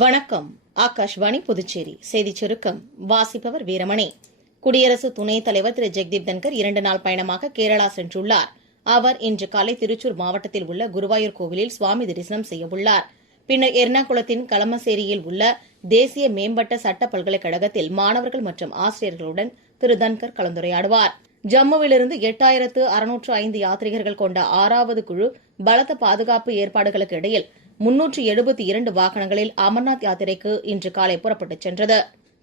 வணக்கம். ஆகாஷ்வாணி புதுச்சேரி செய்திச் சுருக்கம் வாசிப்பவர் வீரமணி. குடியரசு துணைத் தலைவர் திரு ஜெக்தீப் தன்கர் 2 நாள் பயணமாக கேரளா சென்றுள்ளார். அவர் இன்று காலை திருச்சூர் மாவட்டத்தில் உள்ள குருவாயூர் கோவிலில் சுவாமி தரிசனம் செய்யவுள்ளார். பின்னர் எர்ணாகுளத்தின் களமசேரியில் உள்ள தேசிய மேம்பட்ட சட்ட பல்கலைக்கழகத்தில் மாணவர்கள் மற்றும் ஆசிரியர்களுடன் திரு தன்கர் கலந்துரையாடுவார். ஜம்முவிலிருந்து 8605 யாத்ரீகர்கள் கொண்ட 6வது குழு பலத்த பாதுகாப்பு ஏற்பாடுகளுக்கு இடையில் 372 வாகனங்களில் அமர்நாத் யாத்திரைக்கு இன்று காலை புறப்பட்டுச் சென்றது.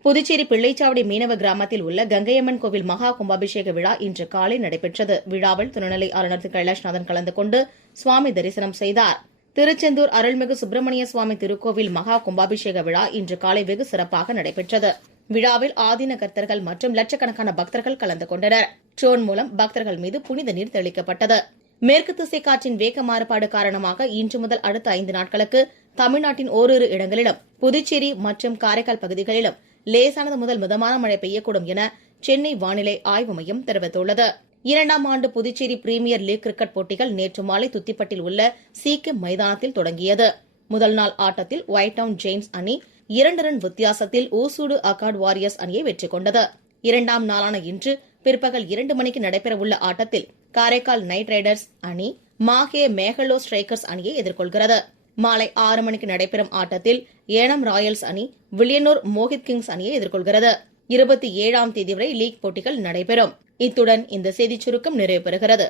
புதுச்சேரி பிள்ளைச்சாவடி மீனவ கிராமத்தில் உள்ள கங்கையம்மன் கோவில் மகா கும்பாபிஷேக விழா இன்று காலை நடைபெற்றது. விழாவில் துணைநிலை ஆளுநர் திரு கைலாஷ்நாதன் கலந்து கொண்டு சுவாமி தரிசனம் செய்தார். திருச்செந்தூர் அருள்மிகு சுப்பிரமணிய சுவாமி திருக்கோவில் மகா கும்பாபிஷேக விழா இன்று காலை வெகு சிறப்பாக நடைபெற்றது. விழாவில் ஆதீன கர்த்தர்கள் மற்றும் லட்சக்கணக்கான பக்தர்கள் கலந்து கொண்டனர். ட்ரோன் மூலம் பக்தர்கள் மீது புனித நீர் தெளிக்கப்பட்டது. மேற்கு திசை காற்றின் வேக மாறுபாடு காரணமாக இன்று முதல் அடுத்த 5 நாட்களுக்கு தமிழ்நாட்டின் ஓரிரு இடங்களிலும் புதுச்சேரி மற்றும் காரைக்கால் பகுதிகளிலும் லேசானது முதல் மிதமான மழை பெய்யக்கூடும் என சென்னை வானிலை ஆய்வு மையம் தெரிவித்துள்ளது. 2ஆம் ஆண்டு புதுச்சேரி பிரீமியர் லீக் கிரிக்கெட் போட்டிகள் நேற்று மாலை துத்திப்பட்டில் உள்ள சீக்கிரம் மைதானத்தில் தொடங்கியது. முதல் நாள் ஆட்டத்தில் ஒயிட் டவுன் ஜெயின்ஸ் அணி 2 ரன் வித்தியாசத்தில் ஓசூடு அகாட் வாரியர்ஸ் அணியை வெற்றி கொண்டது. 2ஆம் நாளான இன்று பிற்பகல் 2 மணிக்கு நடைபெறவுள்ள ஆட்டத்தில் காரைக்கால் நைட் ரைடர்ஸ் அணி மாஹே மேகலோ ஸ்ட்ரைக்கர்ஸ் அணியை எதிர்கொள்கிறது. மாலை 6 மணிக்கு நடைபெறும் ஆட்டத்தில் ஏனம் ராயல்ஸ் அணி வில்லியனூர் மோஹித் கிங்ஸ் அணியை எதிர்கொள்கிறது. 27ஆம் தேதி வரை லீக் போட்டிகள் நடைபெறும். இத்துடன் இந்த செய்திச் சுருக்கம் நிறைவு பெறுகிறது.